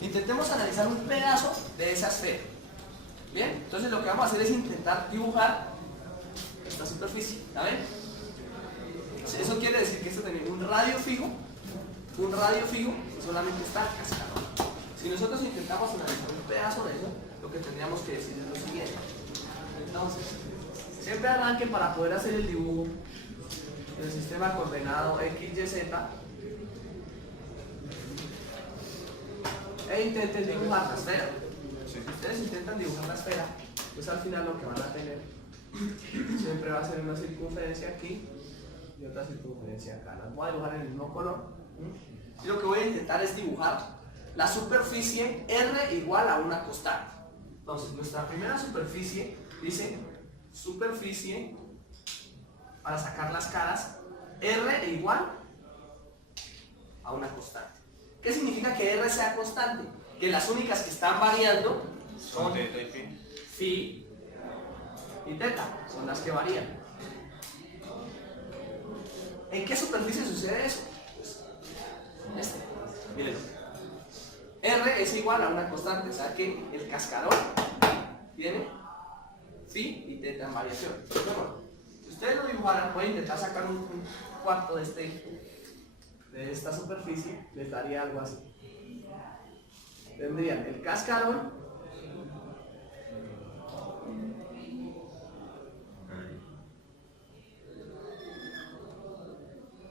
Intentemos analizar un pedazo de esa esfera. Bien, entonces lo que vamos a hacer es intentar dibujar esta superficie. ¿Ya ven? Eso quiere decir que esto tiene un radio fijo que solamente está cascado. Si nosotros intentamos analizar un pedazo de eso, lo que tendríamos que decir es lo siguiente. Entonces, siempre arranquen para poder hacer el dibujo del sistema coordenado X, Y, Z e intenten dibujar la esfera. Si ustedes intentan dibujar la esfera, pues al final lo que van a tener siempre va a ser una circunferencia aquí y otra circunferencia acá. Las voy a dibujar en el mismo color. Y lo que voy a intentar es dibujar la superficie R igual a una constante. Entonces, nuestra primera superficie dice superficie, para sacar las caras, R igual a una constante. ¿Qué significa que R sea constante? Que las únicas que están variando son phi y teta, son las que varían. ¿En qué superficie sucede eso? Pues, mírenlo. R es igual a una constante, o sea que el cascarón tiene phi y teta en variación. Pero bueno, si ustedes lo dibujaran, pueden intentar sacar un cuarto de esta superficie, les daría algo así. Tendrían el cascarón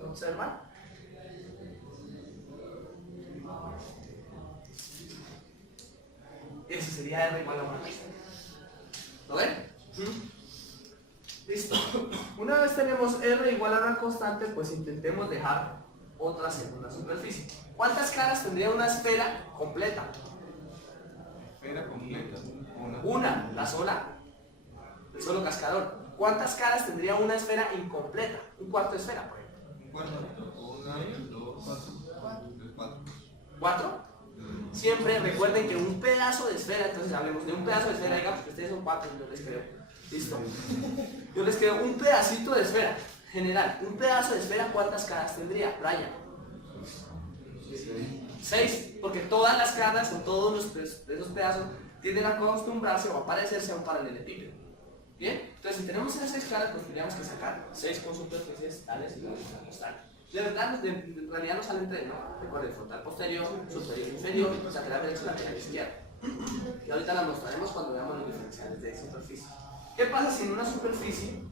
¿observan? Ese sería R igual a 1. ¿Lo ven? Listo. Una vez tenemos R igual a una constante, pues intentemos dejar otra segunda superficie. ¿Cuántas caras tendría una esfera completa? Esfera completa. Una, la sola. El solo cascarón. ¿Cuántas caras tendría una esfera incompleta? Un cuarto de esfera, por ejemplo. Un cuarto. 1, 2, 4. 4. Siempre recuerden que un pedazo de esfera, entonces hablemos de un pedazo de esfera, digamos que ustedes son 4, yo les creo. ¿Listo? Yo les creo un pedacito de esfera. General, un pedazo de esfera, ¿cuántas caras tendría? Brian. 6, porque todas las caras o todos esos pedazos tienden a acostumbrarse o a parecerse a un paralelepípedo. ¿Bien? Entonces, si tenemos esas 6 caras, pues tendríamos que sacar 6 con superficies tales y una constante. De verdad, en realidad no salen 3, ¿no? Recuerden, frontal posterior, superior inferior, lateral derecho, lateral izquierdo. Y ahorita la mostraremos cuando veamos los diferenciales de superficie. ¿Qué pasa si en una superficie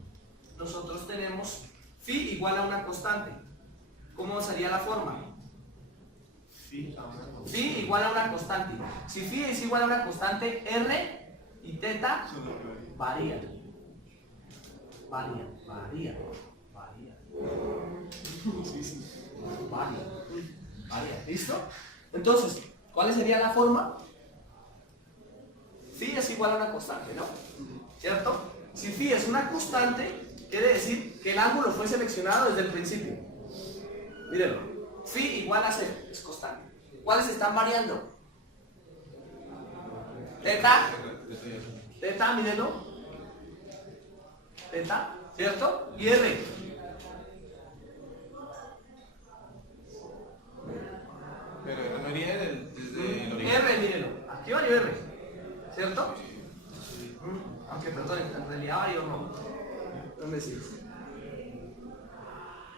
nosotros tenemos phi igual a una constante? ¿Cómo sería la forma? Phi igual a una constante. Si phi es igual a una constante, R y teta varían. Varían. ¿Listo? Entonces, ¿cuál sería la forma? Phi es igual a una constante, ¿no? ¿Cierto? Si phi es una constante, quiere decir que el ángulo fue seleccionado desde el principio. Mírenlo. Phi igual a 0, es constante. ¿Cuáles están variando? Teta, mírenlo. Teta, ¿cierto? Y R. Pero no iría desde el origen. R, mírenlo. Aquí varió R, ¿cierto? Aunque, perdón, en realidad varió no. ¿Dónde sí?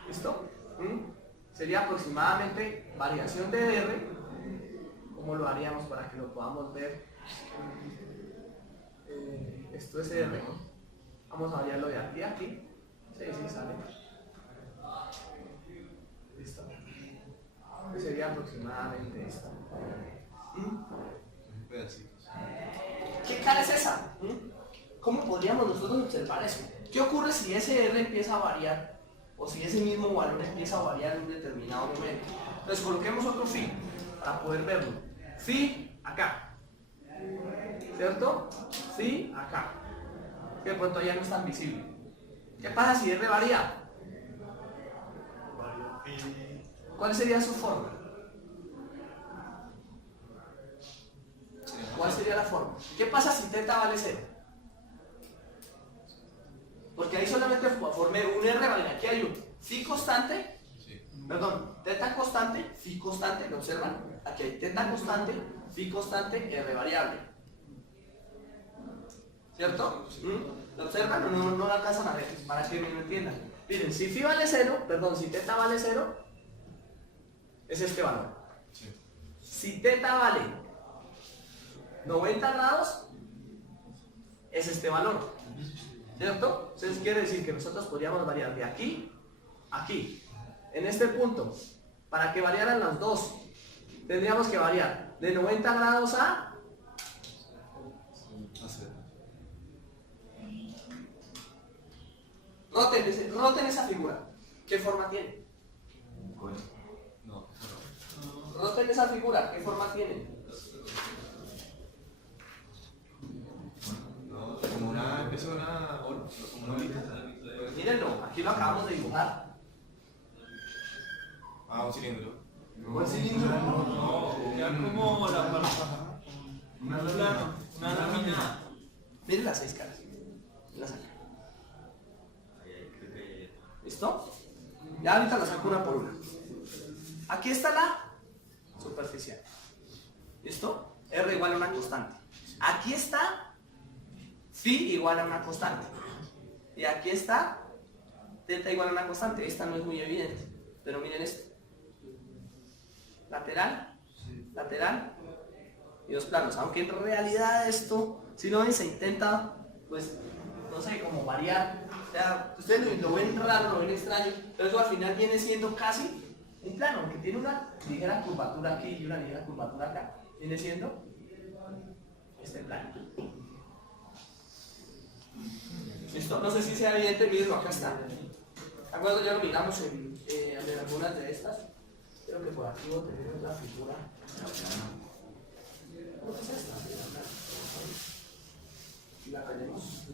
¿Listo? Sería aproximadamente variación de R. ¿Cómo lo haríamos para que lo podamos ver? Esto es R. Vamos a variarlo de aquí a aquí. Sí, sale. Listo. Sería aproximadamente esto. ¿Qué cara es esa? ¿Cómo podríamos nosotros observar eso? ¿Qué ocurre si ese R empieza a variar? O si ese mismo valor empieza a variar en un determinado momento. Entonces coloquemos otro phi para poder verlo. Phi acá, ¿cierto? Phi acá, que de pronto ya no es tan visible. ¿Qué pasa si R varía? ¿Cuál sería su forma? ¿Cuál sería la forma? ¿Qué pasa si teta vale 0? Porque ahí solamente formé un R, vale, aquí hay un phi constante perdón, teta constante, phi constante, ¿lo observan? Aquí hay teta constante, phi constante, r variable. ¿Cierto? ¿Lo observan o no lo alcanzan a ver? Para que me lo entiendan. Miren, si phi vale 0, perdón, si teta vale 0, es este valor. Sí. Si teta vale 90 grados, es este valor. ¿Cierto? Entonces quiere decir que nosotros podríamos variar de aquí a aquí. En este punto, para que variaran las dos, tendríamos que variar de 90 grados a... Roten esa figura. ¿Qué forma tiene? No. Roten esa figura. ¿Qué forma tiene? No, como una especie de una ola, como una lista. Mírenlo, aquí lo acabamos de dibujar. Ah, un cilindro. ¿Un cilindro? No, ya como la palma. Una lámina. Miren las 6 caras. Las saca. ¿Listo? Ya ahorita las saco una por una. Aquí está la superficial. ¿Listo? R igual a una constante. Aquí está phi igual a una constante. Y aquí está teta igual a una constante. Esta no es muy evidente. Pero miren esto. Lateral, lateral y dos planos. Aunque en realidad esto, si lo ven, se intenta, pues, no sé, como variar. O sea, ustedes lo ven raro, lo ven extraño, pero eso al final viene siendo casi un plano, aunque tiene una ligera curvatura aquí y una ligera curvatura acá. Viene siendo este plano. ¿Listo? No sé si sea evidente, mírenlo, acá está. ¿De acuerdo? Ya lo miramos en algunas de estas. Creo que por aquí tenemos la figura. ¿Cómo es esta? La tenemos.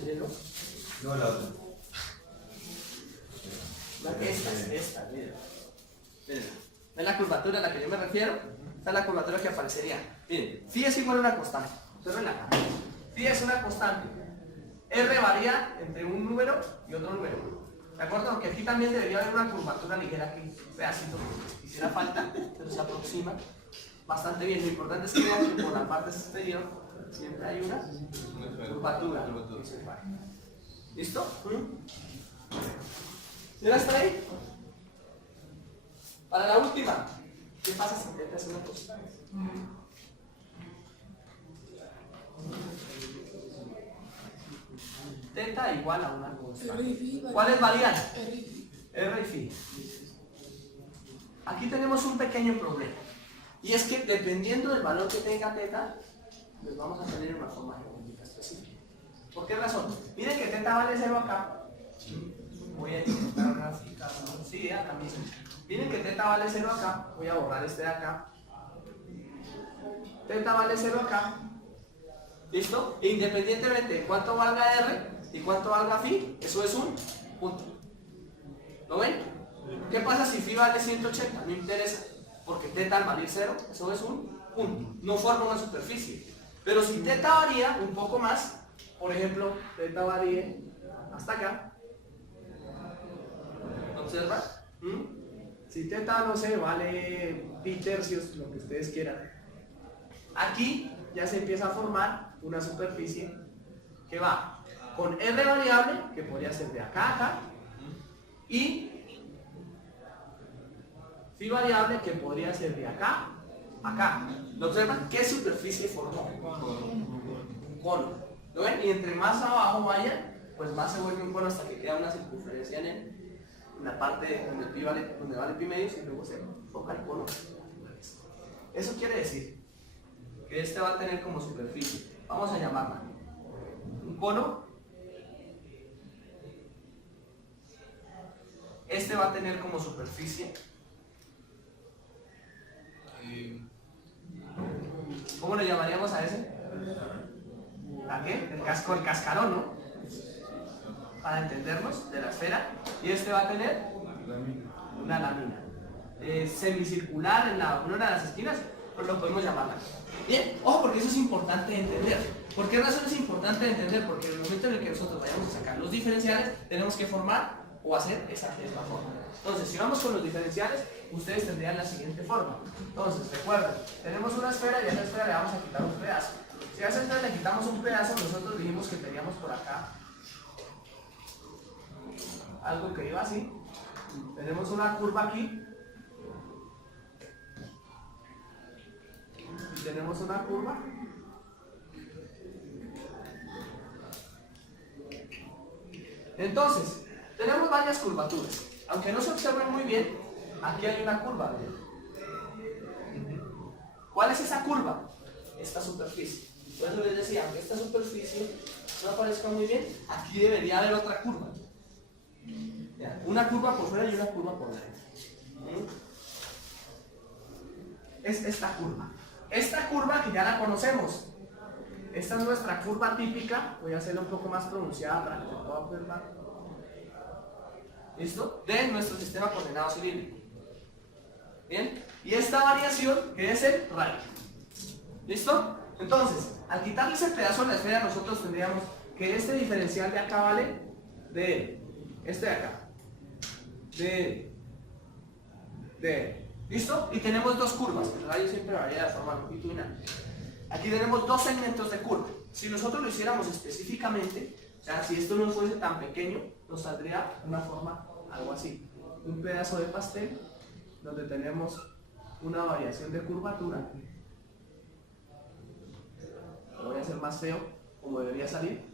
¿Mírenlo? No, la otra. Esta, miren. Miren. ¿Ven la curvatura a la que yo me refiero? Esta es la curvatura que aparecería. Miren, phi es igual a una constante. Observen acá. Phi es una constante. R varía entre un número y otro número. ¿De acuerdo? Aunque aquí también debería haber una curvatura ligera aquí, un pedacito que hiciera falta, pero se aproxima bastante bien. Lo importante es que vean que por la parte exterior siempre hay una curvatura. ¿Listo? ¿Ya está ahí? Para la última, ¿qué pasa si te hace una cosa? Teta igual a una constante. ¿Cuáles varían? R y phi. Aquí tenemos un pequeño problema. Y es que dependiendo del valor que tenga teta, les vamos a tener una forma geométrica específica. ¿Por qué razón? Miren que teta vale 0 acá. Voy a intentar graficar. Sí, acá mismo. Miren que teta vale 0 acá. Voy a borrar este de acá. Teta vale 0 acá. ¿Listo? E independientemente de cuánto valga R y cuánto valga phi, eso es un punto. ¿Lo ven? ¿Qué pasa si phi vale 180? No interesa, porque teta al valer 0, eso es un punto. No forma una superficie. Pero si teta varía un poco más, por ejemplo, teta varíe hasta acá. ¿Observan? Si teta, no sé, vale pi tercios, lo que ustedes quieran. Aquí ya se empieza a formar una superficie que va con R variable, que podría ser de acá a acá, y phi variable, que podría ser de acá a acá. ¿Lo observan? ¿Qué superficie formó? Un cono. ¿Lo ven? Y entre más abajo vayan, pues más se vuelve un cono hasta que queda una circunferencia en la parte donde vale pi medios y luego se toca el cono. Eso quiere decir que este va a tener como superficie, vamos a llamarla un cono. Este va a tener como superficie, ¿cómo le llamaríamos a ese? ¿A qué? El cascarón, ¿no? Para entendernos, de la esfera. Y este va a tener una lámina semicircular en una de las esquinas, pues lo podemos llamar lámina. Bien, ojo, porque eso es importante de entender. ¿Por qué razón es importante de entender? Porque en el momento en el que nosotros vayamos a sacar los diferenciales, tenemos que formar o hacer esa misma forma. Entonces, si vamos con los diferenciales, ustedes tendrían la siguiente forma. Entonces, recuerden, tenemos una esfera y a esa esfera le vamos a quitar un pedazo. Si a esa esfera le quitamos un pedazo, nosotros dijimos que teníamos por acá algo que iba así. Tenemos una curva aquí. Y tenemos una curva. Entonces, tenemos varias curvaturas. Aunque no se observen muy bien, aquí hay una curva. ¿Cuál es esa curva? Esta superficie. Por eso les decía, aunque esta superficie no aparezca muy bien, aquí debería haber otra curva. Una curva por fuera y una curva por dentro. Es esta curva. Esta curva que ya la conocemos. Esta es nuestra curva típica. Voy a hacerla un poco más pronunciada para que se pueda observar. ¿Listo? De nuestro sistema coordenado cilíndrico. Bien. Y esta variación que es el radio. ¿Listo? Entonces, al quitarle ese pedazo de la esfera, nosotros tendríamos que este diferencial de acá vale de este de acá. ¿Listo? Y tenemos dos curvas. El radio siempre varía de forma longitudinal. Aquí tenemos dos segmentos de curva. Si nosotros lo hiciéramos específicamente, o sea, si esto no fuese tan pequeño, nos saldría una forma algo así. Un pedazo de pastel donde tenemos una variación de curvatura. Lo voy a hacer más feo, como debería salir.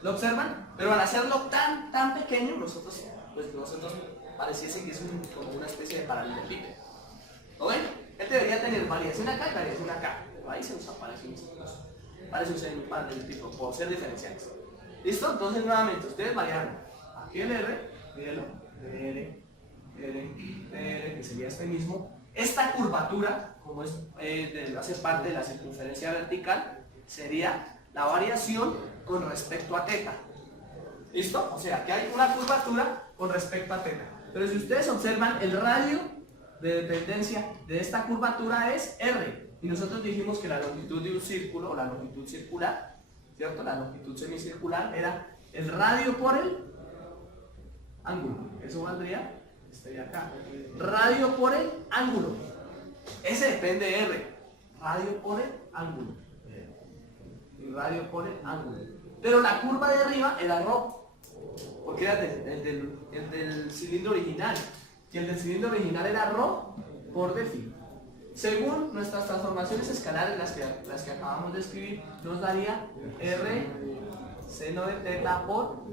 ¿Lo observan? Pero al hacerlo tan pequeño, nosotros pareciese que es como una especie de paralelepípedo. ¿Lo ven? Él debería tener variación acá y variación acá. Pero ahí se nos aparece un paralelepípedo por ser diferenciales. ¿Listo? Entonces nuevamente, ustedes variaron. Aquí el R, mírenlo, R, que sería este mismo. Esta curvatura, como hace parte de la circunferencia vertical, sería la variación con respecto a θ. ¿Listo? O sea, que hay una curvatura con respecto a θ. Pero si ustedes observan, el radio de dependencia de esta curvatura es R. Y nosotros dijimos que la longitud de un círculo, o la longitud circular, ¿cierto? La longitud semicircular era el radio por el ángulo. Eso valdría, de acá. Radio por el ángulo. Ese depende de R. Radio por el ángulo. Y radio por el ángulo. Pero la curva de arriba era ρ. Porque era el del cilindro original. Y el del cilindro original era ρ por dφ. Según nuestras transformaciones escalares, las que acabamos de escribir, nos daría R seno de θ por.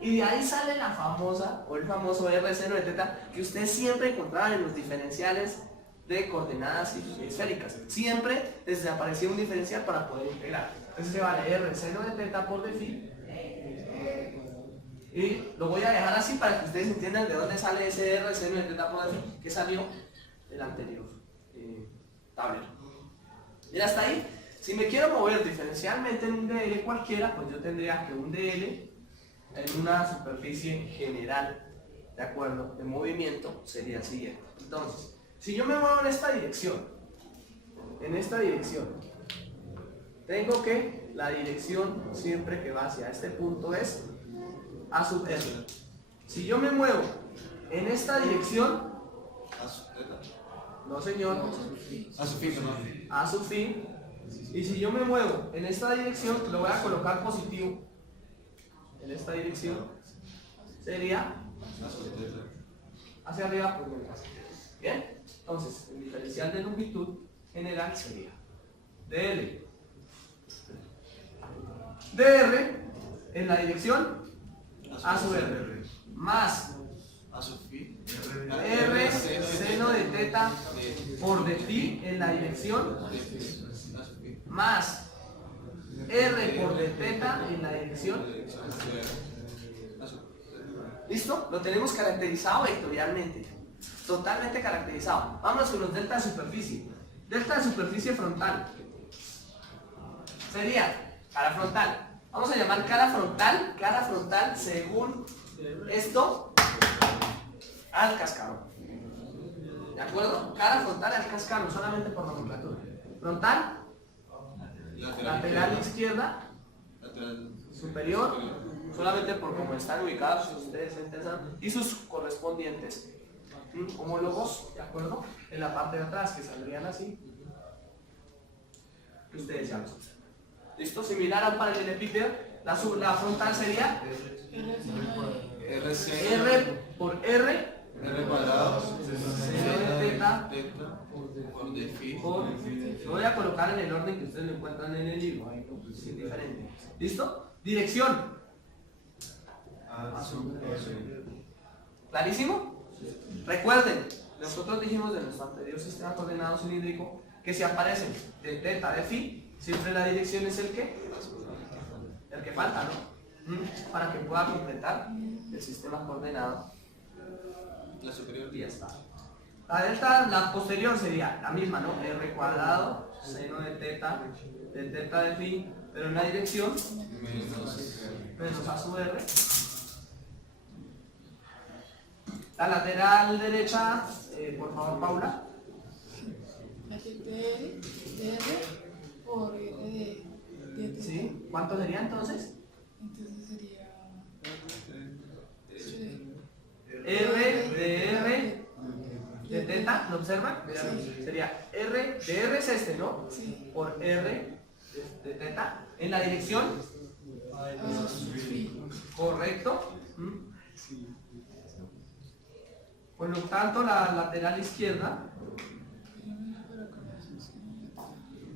Y de ahí sale la famosa, o el famoso R seno de θ, que ustedes siempre encontraban en los diferenciales de coordenadas esféricas. Siempre les aparecía un diferencial para poder integrar. Entonces se vale R seno de θ por dφ. Y lo voy a dejar así para que ustedes entiendan de dónde sale ese R seno de θ por dφ, que salió del anterior tablero. Y hasta ahí, si me quiero mover diferencialmente en un DL cualquiera, pues yo tendría que un DL en una superficie general, ¿de acuerdo?, de movimiento, sería el siguiente. Entonces, si yo me muevo en esta dirección, tengo que la dirección siempre que va hacia este punto es A sub R. Si yo me muevo en esta dirección, no señor, A sub phi. Y si yo me muevo en esta dirección, lo voy a colocar positivo. En esta dirección sería hacia arriba, pues menos. Bien, entonces el diferencial de longitud general sería dl dr en la dirección A sub R más R seno de θ por dφ en la dirección más R por dθ en la dirección. ¿Listo? Lo tenemos caracterizado vectorialmente. Totalmente caracterizado. Vámonos con los delta de superficie. Delta de superficie frontal. Sería cara frontal. Vamos a llamar cara frontal según esto al cascarón. ¿De acuerdo? Cara frontal al cascarón, solamente por nomenclatura. Frontal, lateral izquierda, superior, solamente por cómo están ubicados, si ustedes entiendan, y sus correspondientes homólogos, ¿de acuerdo? En la parte de atrás, que saldrían así. Ustedes ya los observan. ¿Listo? Similar al paralelepípedo, la frontal sería R por R cuadrado, seno de teta por de phi. lo voy a colocar en el orden que ustedes lo encuentran en el libro, ahí no, es indiferente. ¿Listo? Dirección. ¿Clarísimo? Recuerden, nosotros dijimos de nuestro anterior sistema coordenado cilíndrico que si aparecen de teta, de phi, siempre la dirección es el que falta, ¿no? Para que pueda completar el sistema coordenado. La superior Y ya está. La delta, la posterior sería la misma, ¿no? R cuadrado, seno de teta de phi, pero en la dirección menos a sub R. La lateral derecha, por favor, Paula. de R por R de teta. ¿Sí? ¿Cuánto sería entonces? Entonces sería R de R de teta, ¿lo observan? Sí. Sería R de R es este, ¿no? sí, Por R de teta. En la dirección, phi. correcto. Por lo tanto, la lateral izquierda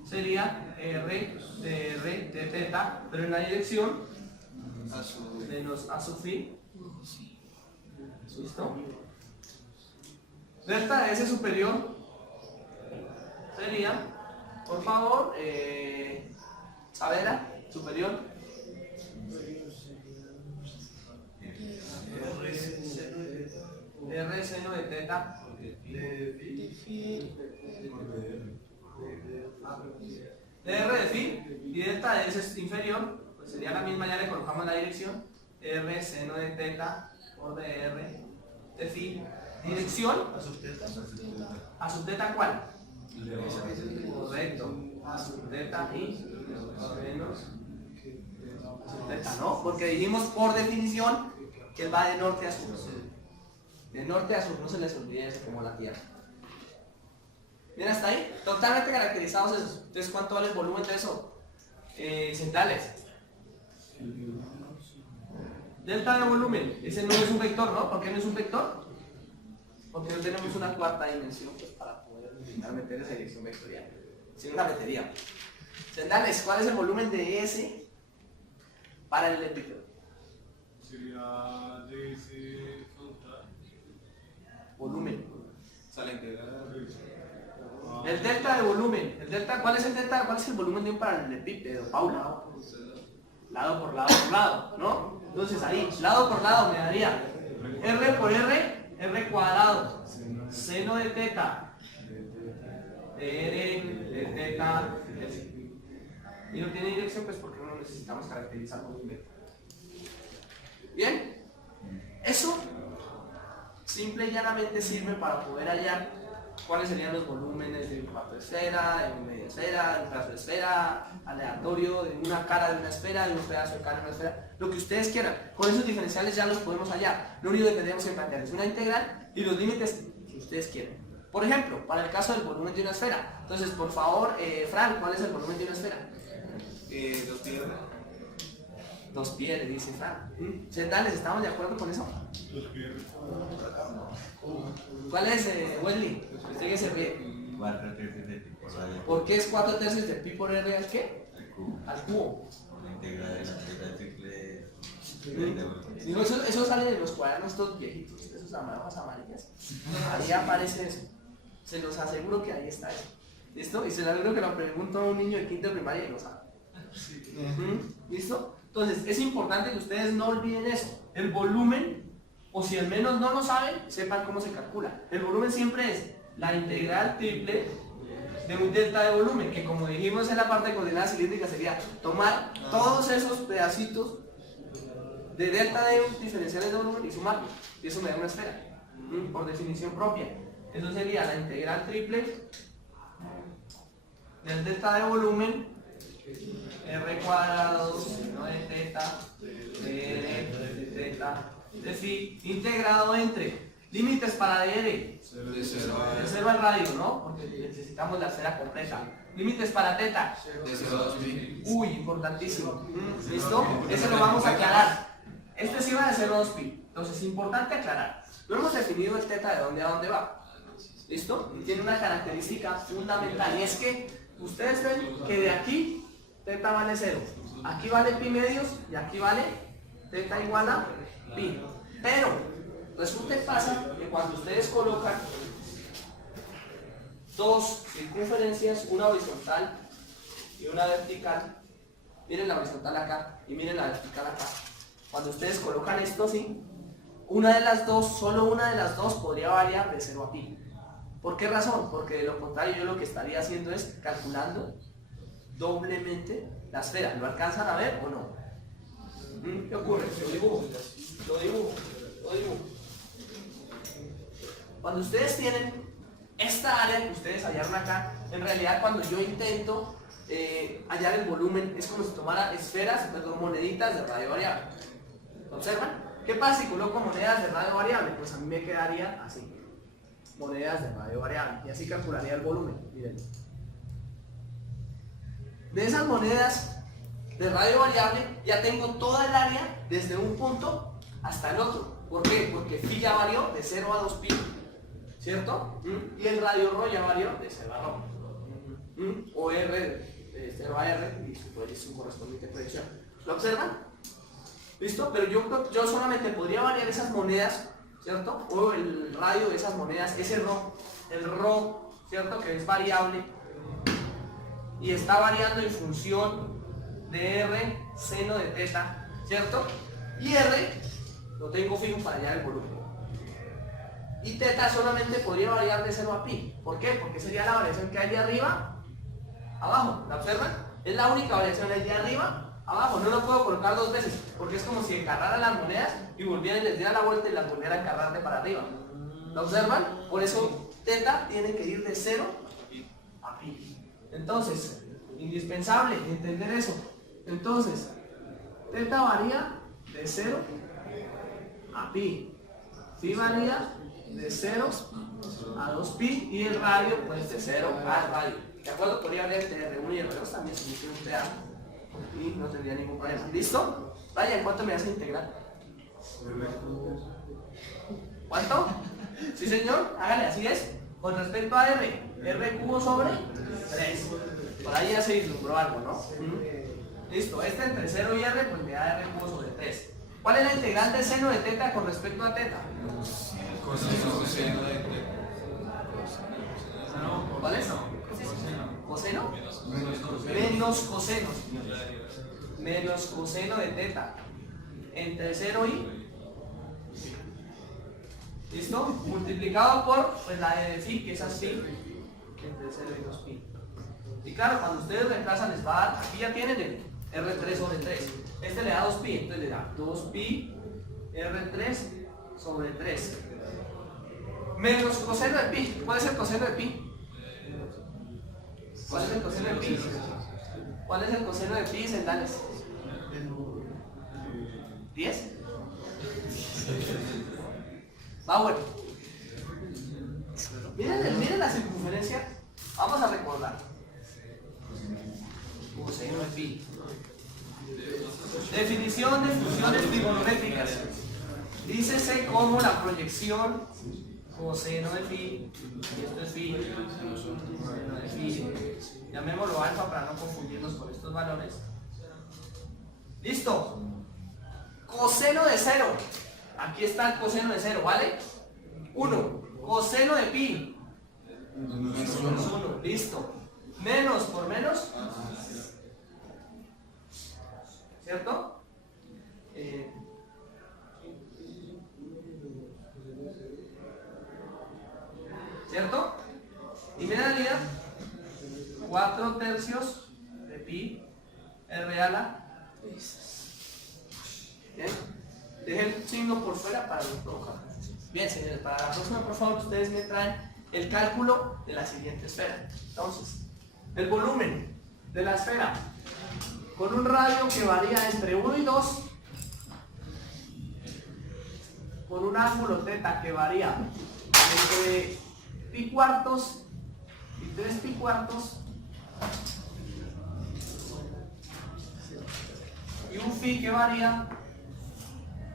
sería R de teta, pero en la dirección menos a sub phi. ¿Listo? Delta de S superior sería, por favor, Savera, superior. R seno de teta De phi. de R de phi y delta de S es inferior, pues sería la misma, ya le colocamos la dirección. R seno de teta por de R de phi. Dirección a sub teta, ¿cuál? Correcto, a sub teta y menos sub teta, ¿no? Porque dijimos por definición que él va de norte a sur. De norte a sur, no se les olvide eso como la Tierra. Bien, hasta ahí, totalmente caracterizados esos. Entonces, ¿cuánto vale el volumen de eso? Centrales. Delta de volumen, ese no es un vector, ¿no? ¿Por qué no es un vector? Porque no tenemos una cuarta dimensión pues, para poder meter esa dirección vectorial. Si no la meteríamos. Centrales, ¿cuál es el volumen de S para el epíteto? Sería de ese frontal. Volumen. Sale integrada. El delta de volumen. ¿Cuál es el delta? ¿Cuál es el volumen de un paralelepípedo, Paula? Lado por lado por lado, ¿no? Entonces ahí, lado por lado me daría R por R cuadrado, seno de teta, de R, de teta, y no tiene dirección pues porque no lo necesitamos caracterizar como un vector. Bien, eso simple y llanamente sirve para poder hallar cuáles serían los volúmenes de un cuarto de esfera, de una media esfera, de un pedazo de esfera, aleatorio, de una cara de una esfera, de un pedazo de cara de una esfera, lo que ustedes quieran. Con esos diferenciales ya los podemos hallar. Lo único que tenemos que plantear es una integral y los límites que ustedes quieran. Por ejemplo, para el caso del volumen de una esfera. Entonces, por favor, Fran, ¿cuál es el volumen de una esfera? 2 piedras. 2 pi, le dice Fran. Sendales, ¿estamos de acuerdo con eso? ¿Cuál es, Wesley? Usted que se ríe. 4 tercios de pi por radio ¿Por qué es 4 tercios de pi por r al qué? al cubo. Al cubo. Por la integral de la teta triple. Si no, eso sale de los cuadernos estos viejitos, de esos hojas amarillas. Ahí aparece eso. Se los aseguro que ahí está eso. ¿Listo? Y se lo aseguro que lo pregunto a un niño de quinto de primaria y lo sabe. ¿Listo? Entonces, es importante que ustedes no olviden eso. El volumen, o si al menos no lo saben, sepan cómo se calcula. El volumen siempre es la integral triple de un delta de volumen, que como dijimos en la parte de coordenadas cilíndricas sería tomar todos esos pedacitos de delta de diferenciales de volumen y sumarlos. Y eso me da una esfera, por definición propia. Eso sería la integral triple del delta de volumen R cuadrado seno de teta de R de teta de phi integrado entre límites para dr De 0 de 0 al radio, ¿no? Porque necesitamos la esfera completa. Límites para teta. De 0 a 2pi. Uy, importantísimo. ¿Listo? Ese lo vamos a aclarar. Este sí va de 0 a 2pi. Entonces, importante aclarar. No hemos definido el teta de dónde a dónde va. ¿Listo? Y tiene una característica fundamental. Y es que ustedes ven que de aquí teta vale 0. Aquí vale pi medios y aquí vale teta igual a pi. Pero resulta y pasa que cuando ustedes colocan dos circunferencias, una horizontal y una vertical, miren la horizontal acá y miren la vertical acá. Cuando ustedes colocan esto así, una de las dos, solo una de las dos podría variar de 0 a pi. ¿Por qué razón? Porque de lo contrario yo lo que estaría haciendo es calculando doblemente la esfera. ¿Lo alcanzan a ver o no? ¿Qué ocurre? Lo dibujo. Cuando ustedes tienen esta área que ustedes hallaron acá, en realidad cuando yo intento hallar el volumen es como si tomara esferas, perdón, moneditas de radio variable. ¿Observan? ¿Qué pasa si coloco monedas de radio variable? Pues a mí me quedaría así. Monedas de radio variable. Y así calcularía el volumen. Miren. De esas monedas de radio variable ya tengo toda el área desde un punto hasta el otro. ¿Por qué? Porque phi ya varió de 0 a 2pi. ¿Cierto? Y el radio rho ya varió de 0 a rho. O r de 0 a r y su correspondiente proyección. ¿Lo observan? ¿Listo? Pero yo solamente podría variar esas monedas, ¿cierto? O el radio de esas monedas, ese rho, el rho, ¿cierto? Que es variable y está variando en función de r seno de teta, ¿cierto? Y r lo tengo fijo para hallar el volumen. Y teta solamente podría variar de 0 a pi. ¿Por qué? Porque sería la variación que hay de arriba a abajo. ¿La observan? Es la única variación, el de arriba abajo. No lo puedo colocar dos veces, porque es como si encarrara las monedas y volviera y les diera la vuelta y las volviera a encarrar de para arriba. ¿Lo observan? Por eso teta tiene que ir de 0 a pi. Entonces, indispensable entender eso. Entonces, teta varía de 0 a pi. Pi varía de 0 a 2pi y el radio pues de 0 a radio. ¿De acuerdo? Podría hablar de R1 y R2 también si me un TA y no tendría ningún problema. ¿Listo? Vaya, ¿en cuánto me hace integrar? ¿Cuánto? Sí, señor, hágale, así es. Con respecto a R cubo sobre 3. Por ahí ya se vislumbró algo, ¿no? Listo, este entre 0 y R pues me da R cubo sobre 3. ¿Cuál es la integral de seno de teta con respecto a teta? Coseno de teta. ¿Cuál es? ¿Coseno? Menos coseno. Menos coseno de teta. Entre 0 y... ¿Listo? Multiplicado por pues, la de phi, que es así. Entre 0 y 2pi. Y claro, cuando ustedes reemplazan les va a dar... Aquí ya tienen el R3 sobre 3. Este le da 2pi, entonces le da 2pi R3 sobre 3. Menos coseno de pi. ¿Cuál es el coseno de pi? ¿Cuál es el coseno de pi? ¿Cuál es el coseno de pi, Sendales? ¿10? Va bueno. Miren la circunferencia. Vamos a recordar. Coseno de pi. Definición de funciones trigonométricas. Dícese como la proyección coseno de phi, y esto es phi, coseno de phi, llamémoslo alfa para no confundirnos con estos valores. Listo. Coseno de 0. Aquí está el coseno de 0, ¿vale? 1. Coseno de pi. Menos 1. Listo. Menos por menos. ¿Cierto? ¿Cierto? Y me daría 4 tercios de pi r a la 3. ¿Bien? Dejen el signo por fuera para no provocar. Bien, señores, para la próxima, por favor, ustedes me traen el cálculo de la siguiente esfera. Entonces, el volumen de la esfera con un radio que varía entre 1 y 2, con un ángulo θ que varía entre pi cuartos y 3 pi cuartos, y un phi que varía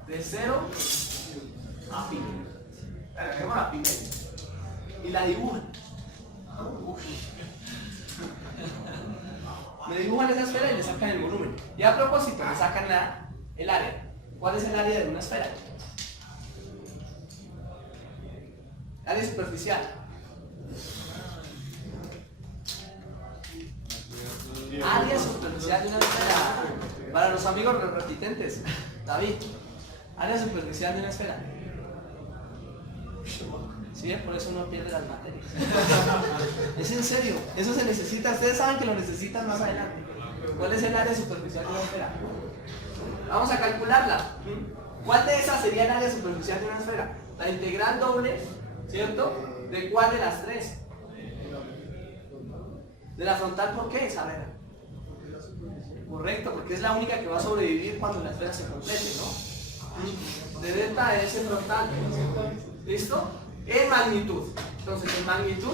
de 0 a pi. Dejemos la pi medio. Y la dibujan. Me dibujan esa esfera y le sacan el volumen. Y a propósito, le sacan el área. ¿Cuál es el área de una esfera? Área superficial. Área superficial de una esfera. Para los amigos repitentes, David, área superficial de una esfera. Sí, por eso no pierde las materias. Es en serio, eso se necesita. Ustedes saben que lo necesitan más adelante. ¿Cuál es el área superficial de una esfera? Vamos a calcularla. ¿Cuál de esas sería el área superficial de una esfera? La integral doble, ¿cierto? ¿De cuál de las tres? De la frontal, ¿por qué? Saber. Correcto, porque es la única que va a sobrevivir cuando la esfera se complete, ¿no? De delta de S frontal. ¿Listo? En magnitud. Entonces, en magnitud,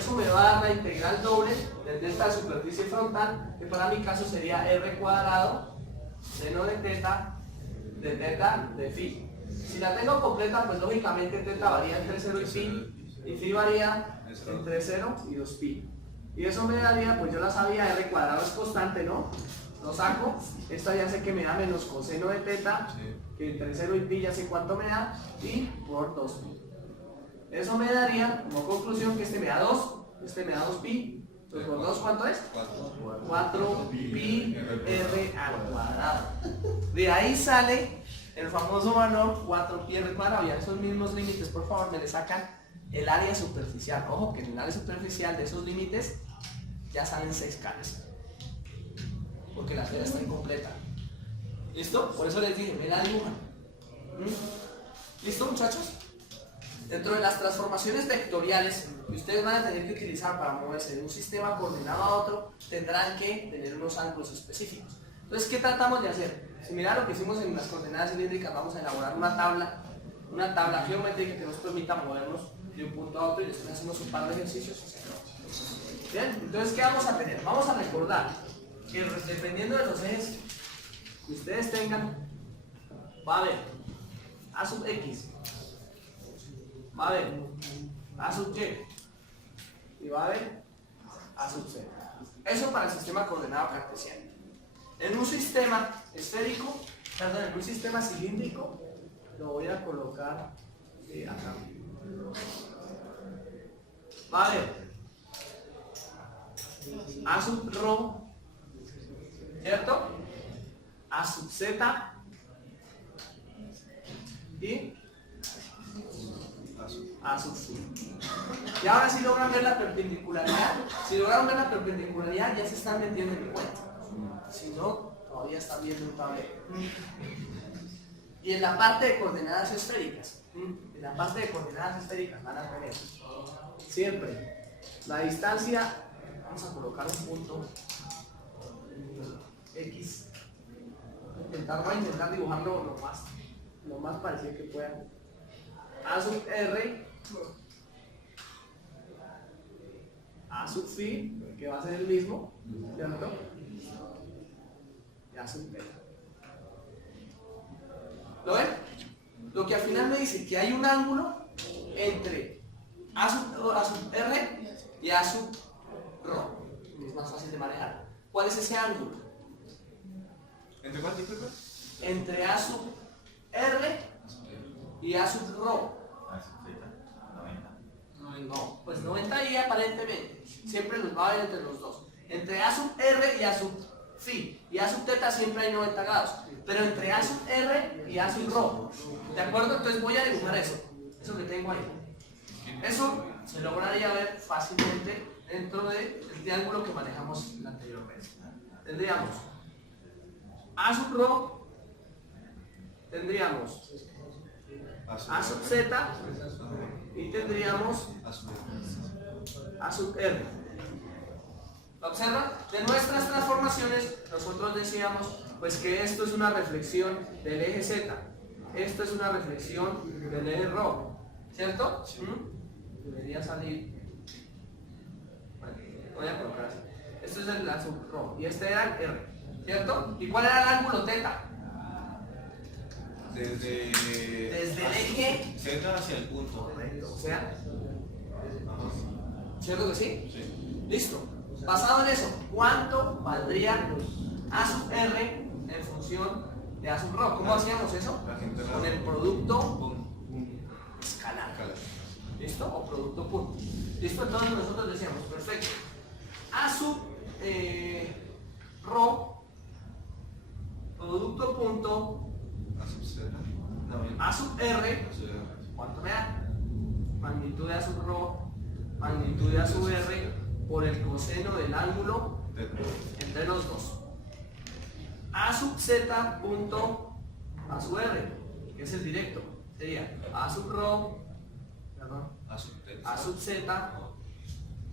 eso me va a dar la integral doble del delta de superficie frontal, que para mi caso sería r cuadrado seno de teta de teta de phi. Si la tengo completa, pues lógicamente teta varía entre 0 y pi, y phi varía entre 0 y 2 pi. Y eso me daría, pues yo la sabía, r cuadrado es constante, ¿no? Lo saco, esta ya sé que me da menos coseno de teta, que entre 0 y pi ya sé cuánto me da, y por 2 pi. Eso me daría, como conclusión, que este me da 2, este me da 2 pi. Entonces, por 2, ¿cuánto es? 4 pi r al cuadrado. De ahí sale el famoso valor 4 pi r cuadrado. Y a esos mismos límites, por favor, me le sacan el área superficial. Ojo, que en el área superficial de esos límites ya salen 6 caras. Porque la esfera está incompleta. ¿Listo? Por eso les dije, me la dibujan. ¿Listo, muchachos? Dentro de las transformaciones vectoriales que ustedes van a tener que utilizar para moverse de un sistema coordenado a otro, tendrán que tener unos ángulos específicos. Entonces, ¿qué tratamos de hacer? Similar a lo que hicimos en las coordenadas cilíndricas, vamos a elaborar una tabla geométrica que nos permita movernos de un punto a otro, y después hacemos un par de ejercicios. Bien, entonces, ¿qué vamos a tener? Vamos a recordar que dependiendo de los ejes que ustedes tengan, va a haber a sub x, va a haber a sub y va a haber a sub z. Eso para el sistema coordenado cartesiano. En un sistema esférico, perdón, en un sistema cilíndrico, lo voy a colocar acá. Va a haber a sub rho, ¿cierto? A sub z y a sub phi. Y ahora si logran ver la perpendicularidad, ya se están metiendo en mi cuenta. Si no, todavía están viendo un tablero. Y en la parte de coordenadas esféricas, van a tener siempre la distancia. Vamos a colocar un punto X. Voy a intentar dibujarlo lo más parecido que pueda. A sub R, A sub phi, que va a ser el mismo, ¿cierto? Y A sub beta. ¿Lo ven? Lo que al final me dice que hay un ángulo entre A sub R y A sub rho. Es más fácil de manejar. ¿Cuál es ese ángulo? ¿Entre cuál, disculpe? Entre A sub R y A sub rho. A sub Z, 90. No, pues 90 y aparentemente. Siempre los va a haber entre los dos. Entre A sub R y A sub phi y A sub θ siempre hay 90 grados. Pero entre A sub R y A sub rho. ¿De acuerdo? Entonces voy a dibujar eso. Eso que tengo ahí. Eso se lograría ver fácilmente dentro del triángulo que manejamos la anterior vez. Tendríamos A sub rho, tendríamos A sub z y tendríamos A sub r. ¿Observan? De nuestras transformaciones, nosotros decíamos pues que esto es una reflexión del eje Z. Esto es una reflexión del eje ρ. ¿Cierto? Sí. Debería salir. Bueno, voy a colocar así. Esto es el azul ρ. Y este era el R. ¿Cierto? ¿Y cuál era el ángulo θ? Desde Desde el eje. Z hacia el punto. Correcto. O sea, Ajá. ¿cierto que sí? Sí. Listo. Basado en eso, ¿cuánto valdría A sub R en función de A sub ρ? ¿Cómo hacíamos eso? La gente Con el producto Pum. escalar. Escala. ¿Listo? O producto punto. ¿Listo? Entonces nosotros decíamos, perfecto. A sub ρ, producto punto, A sub Z. No, bien. A sub R, A sub R. ¿cuánto me da? Magnitud de A sub ρ, magnitud de A sub R por el coseno del ángulo Teta. entre los dos. A sub Z punto A sub R, que es el directo, sería A sub ρ, perdón, A sub Teta. A sub Z,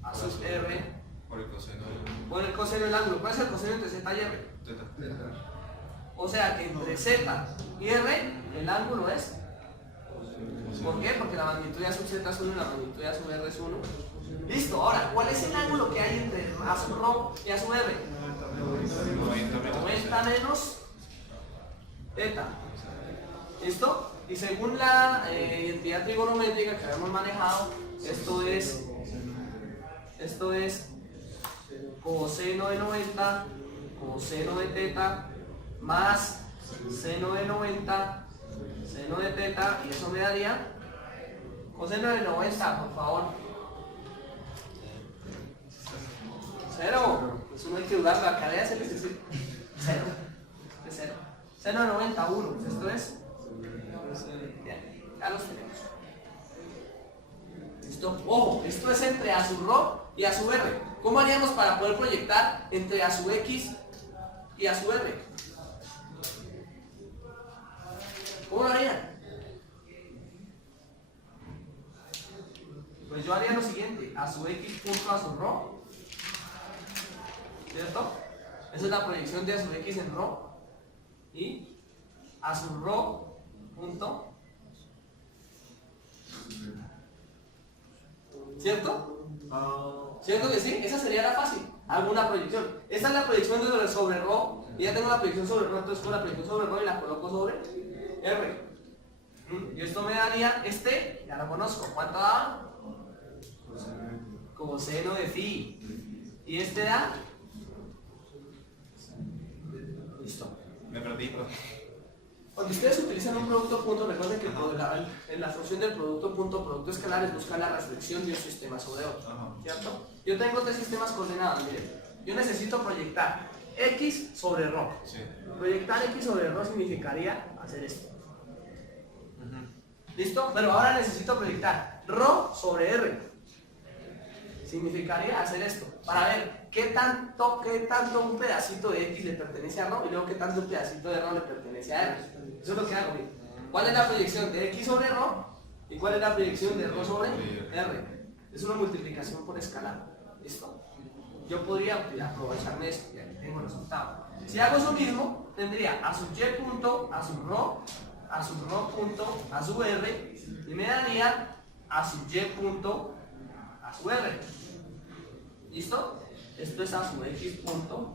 A sub R, Por el coseno del por el coseno del ángulo. ¿Cuál es el coseno entre Z y R? Teta. O sea que entre Z y R el ángulo es. ¿Por qué? Porque la magnitud de A sub Z es 1 y la magnitud de A sub R es 1. Listo, ahora, ¿cuál es el ángulo que hay entre A sub ρ y A sub R? 90 menos θ. ¿Listo? Y según la identidad trigonométrica que habíamos manejado, esto es coseno de 90, coseno de θ, más seno de 90, seno de θ, y eso me daría coseno de 90, por favor. 0. Eso no hay que dudarlo, acá de hacer ese 0. De 0. Seno de 90, 1. Esto es. Bien, ya los tenemos. ¿Listo? Ojo, esto es entre A sub ρ y A sub R. ¿Cómo haríamos para poder proyectar entre A sub X y A sub R? ¿Cómo lo harían? Pues yo haría lo siguiente: A sub X punto A sub ρ. ¿Cierto? Esa es la proyección de A sub X en ρ. Y A sub ρ punto. ¿Cierto? ¿Cierto que sí? Esa sería la fácil. Hago una proyección. Esta es la proyección sobre ρ. Y ya tengo la proyección sobre ρ, entonces con la proyección sobre ρ y la coloco sobre R. Y esto me daría ya lo conozco. ¿Cuánto da? Coseno de phi. Y este da. Listo. Me perdí. Cuando ustedes utilizan un producto punto, recuerden que en la función del producto escalar es buscar la reflexión de un sistema sobre otro. Ajá. ¿Cierto? Yo tengo tres sistemas coordenados, miren. Yo necesito proyectar X sobre ρ. Sí. Proyectar X sobre ρ significaría hacer esto. ¿Listo? Pero ahora necesito proyectar ρ sobre R. Significaría hacer esto. Para ver qué tanto un pedacito de X le pertenece a ρ y luego qué tanto un pedacito de ρ le pertenece a R. Eso es lo que hago. Miren. ¿Cuál es la proyección de X sobre ρ? ¿Y cuál es la proyección de ρ sobre R? Es una multiplicación por escalar. ¿Listo? Yo podría aprovecharme de esto y aquí tengo el resultado. Si hago eso mismo, tendría A sub Y punto, A sub ρ punto, A sub R, y me daría A sub Y punto, A sub R. ¿Listo? Esto es A sub X punto,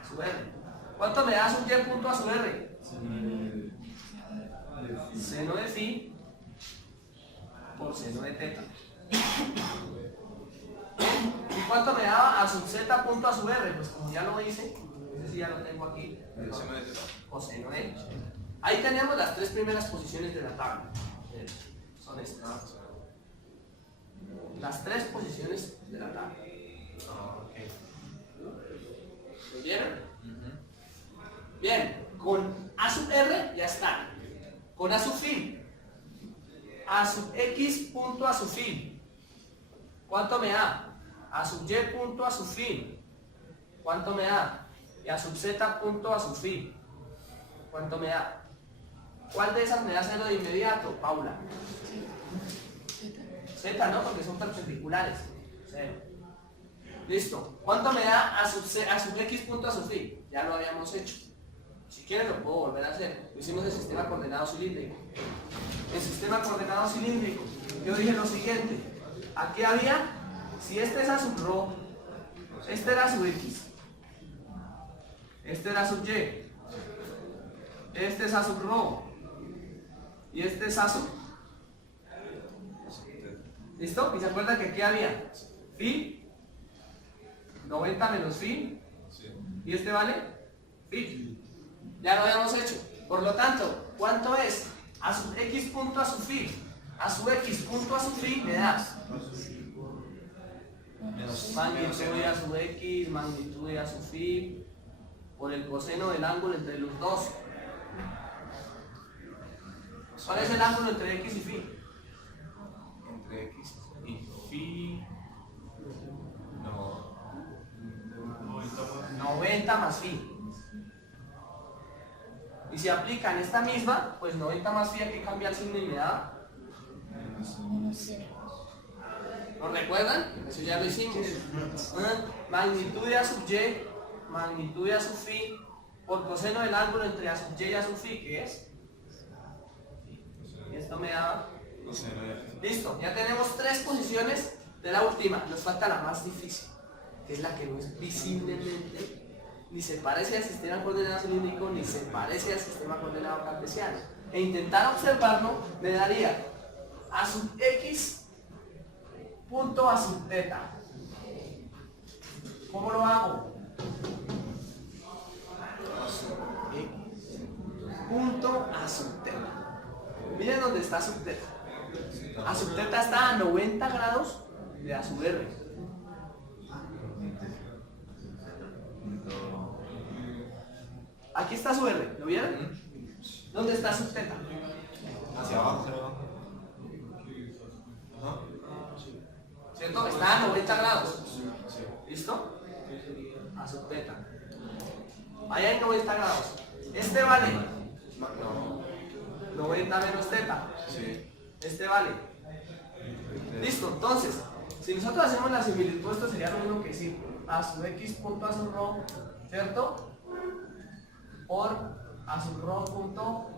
A sub R. ¿Cuánto me da A sub Y punto, A sub R? Seno de phi por seno de θ. ¿Y cuánto me daba A sub Z punto A sub R? Pues como ya lo hice, ese sí ya lo tengo aquí. Coseno de Teta. Coseno de. Ahí tenemos las tres primeras posiciones de la tabla. Son estas. Las tres posiciones de la tabla. ¿Lo vieron? Bien, con A sub R ya está. Con A sub phi. A sub X punto A sub phi. ¿Cuánto me da? A sub Y punto A sub phi. ¿Cuánto me da? Y A sub Z punto A sub phi. ¿Cuánto me da? ¿Cuál de esas me da 0 de inmediato, Paula? Z, ¿no? Porque son perpendiculares. 0. Listo. ¿Cuánto me da a sub x punto a sub phi? Ya lo habíamos hecho. Si quieren lo puedo volver a hacer. Lo hicimos en sistema coordenado cilíndrico. En sistema coordenado cilíndrico, yo dije lo siguiente. Aquí había, si este es a sub rho, este era sub x, este era sub y, este es a sub rho, y este es a sub. ¿Listo? ¿Y se acuerdan que aquí había phi, 90 menos phi, y este vale phi? Ya lo habíamos hecho. Por lo tanto, ¿cuánto es? A sub x punto a sub phi. A sub x punto a sub phi me das magnitud de a sub x, magnitud de a sub phi, por el coseno del ángulo entre los dos. ¿Cuál es el ángulo entre x y phi? Entre X y Phi. No. 90 más phi. Y si aplican esta misma, pues 90 más phi hay que cambiar el signo y me da. ¿Lo recuerdan? Eso ya lo hicimos. Magnitud de a sub y, magnitud de a sub phi, por coseno del ángulo entre a sub y a sub phi, ¿qué es? Y esto me da. Listo, ya tenemos 3 posiciones de la última. Nos falta la más difícil, que es la que no es visiblemente, ni se parece al sistema coordenado cilíndrico, ni se parece al sistema coordenado cartesiano. E intentar observarlo me daría a sub x punto a sub teta. ¿Cómo lo hago? Punto a sub teta. Miren dónde está sub teta. A sub teta está a 90 grados de a sub r. Aquí está su r, ¿lo vieron? ¿Dónde está sub teta? Hacia abajo. ¿Cierto? Está a 90 grados. ¿Listo? A sub teta. Ahí hay 90 grados. Este vale 90 menos teta. Este vale. Listo, entonces, si nosotros hacemos la similitud, esto sería lo mismo que decir a sub x punto a sub rho, ¿cierto? Por a sub rho punto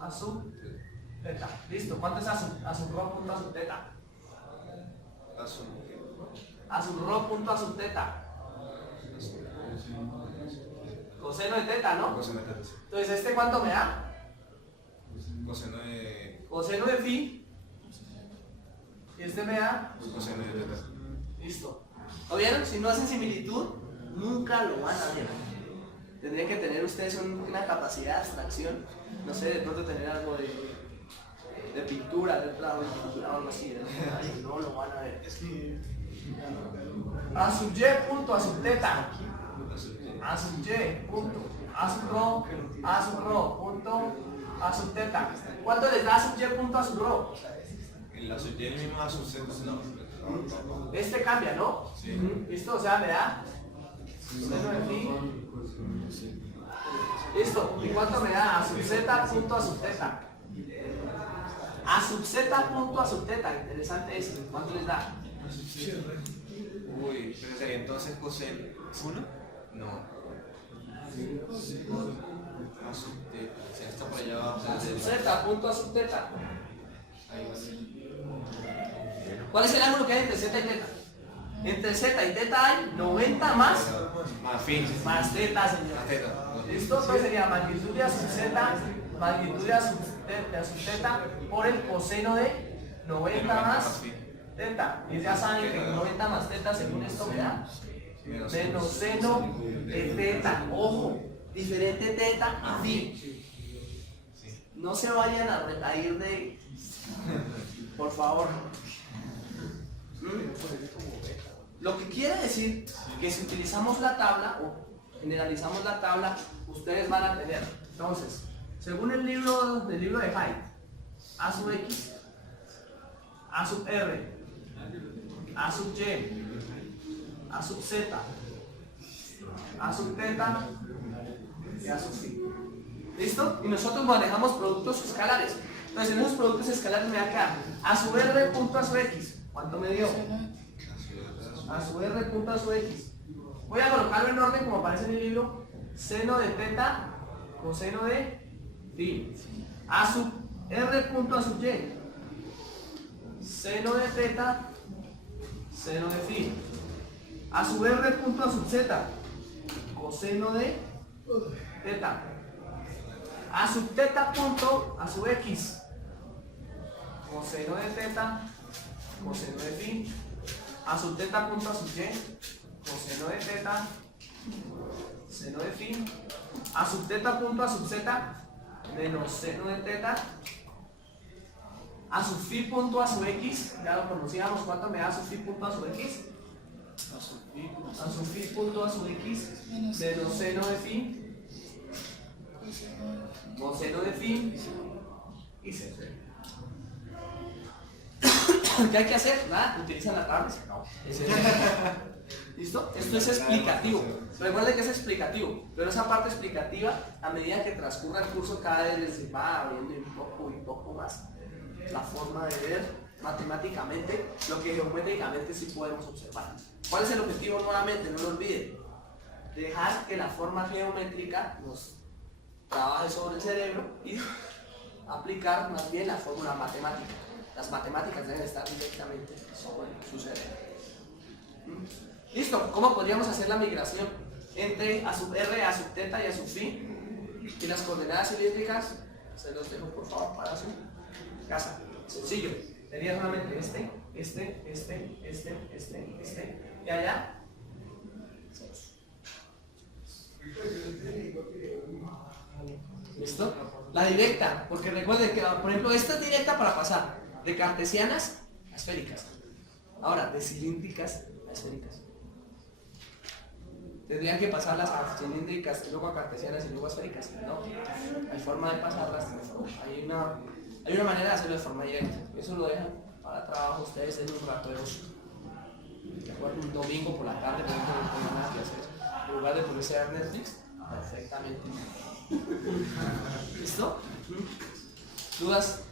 a sub teta. Listo, ¿cuánto es a sub rho punto a sub teta? A sub rho punto a sub teta. Coseno de teta, ¿no? Entonces, ¿este cuánto me da? Coseno de phi. Y este me da Coseno de teta. Listo. ¿Lo vieron? Si no hacen similitud, nunca lo van a ver. Tendrían que tener ustedes una capacidad de abstracción, no sé, de pronto tener algo de pintura, de trabajo de pintura o algo así. No lo van a ver. A sub y punto a sub teta. A sub y punto a sub rho punto a sub teta. ¿Cuánto les da a sub y punto a sub rho? La sub y mismo a sub z. No. Este cambia, ¿no? Sí. ¿Listo? O sea, me da seno de phi. Listo. ¿Y cuánto me da? A sub z punto a sub teta. A sub z punto a sub teta. Interesante eso. ¿Cuánto les da? Uy, pero sería entonces coseno 1? No. A sub teta. O sea, está por allá abajo. A sub z punto a sub teta. Ahí va. ¿Cuál es el ángulo que hay entre z y teta? Entre z y teta hay 90 más Más más teta, señor. Más teta. ¿Listo? Entonces sería magnitud de a sub z, magnitud de a sub teta por el coseno de 90 más teta. Y ya saben que 90 más teta, según esto, me da menos seno de teta. Ojo, diferente teta a phi. No se vayan a reír de. Por favor. Lo que quiere decir que si utilizamos la tabla o generalizamos la tabla, ustedes van a tener. Entonces, según el libro de Hyde, a sub x, a sub r, a sub y, a sub z, a sub teta y a sub phi. ¿Listo? Y nosotros manejamos productos escalares. Entonces, en esos productos escalares me va a quedar a sub r punto a sub x. ¿Cuánto me dio? a su r punto a su x. Voy a colocarlo en orden como aparece en el libro. Seno de teta, coseno de phi. A su r punto a su y. Seno de teta, seno de phi. A su r punto a su z, coseno de teta. A su teta punto a su x, coseno de teta, coseno de phi. A su teta punto a su y, coseno de teta, seno de phi. A su teta punto a su z, menos seno de teta. A su phi punto a su x, ya lo conocíamos. ¿Cuánto me da su phi punto a su x? A su phi punto a su x, menos seno de phi, coseno de phi y seno de phi. ¿Qué hay que hacer? Nada, utiliza la tabla. ¿Listo? Esto es explicativo. Recuerden que es explicativo, pero esa parte explicativa, a medida que transcurra el curso, cada vez les va abriendo un poco más la forma de ver matemáticamente lo que geométricamente sí podemos observar. ¿Cuál es el objetivo? Nuevamente, no lo olviden. Dejar que la forma geométrica nos trabaje sobre el cerebro y aplicar más bien la fórmula matemática. Las matemáticas deben estar directamente sobre su cerebro. ¿Listo? ¿Cómo podríamos hacer la migración entre a sub r, a sub teta y a sub phi? Y las coordenadas cilíndricas, se los dejo por favor para su casa. Sencillo. Sería solamente este, y allá. ¿Listo? La directa, porque recuerden que, por ejemplo, esta es directa para pasar de cartesianas a esféricas. Ahora, de cilíndricas a esféricas. Tendrían que pasar las cilíndricas y luego a cartesianas y luego a esféricas. No, hay forma de pasarlas. Hay una manera de hacerlo de forma directa. Eso lo dejan para trabajo ustedes en un rato de ocio. De acuerdo, un domingo por la tarde, por ejemplo, no tengo nada que hacer. En lugar de ponerse a ver Netflix, perfectamente. ¿Listo? ¿Dudas?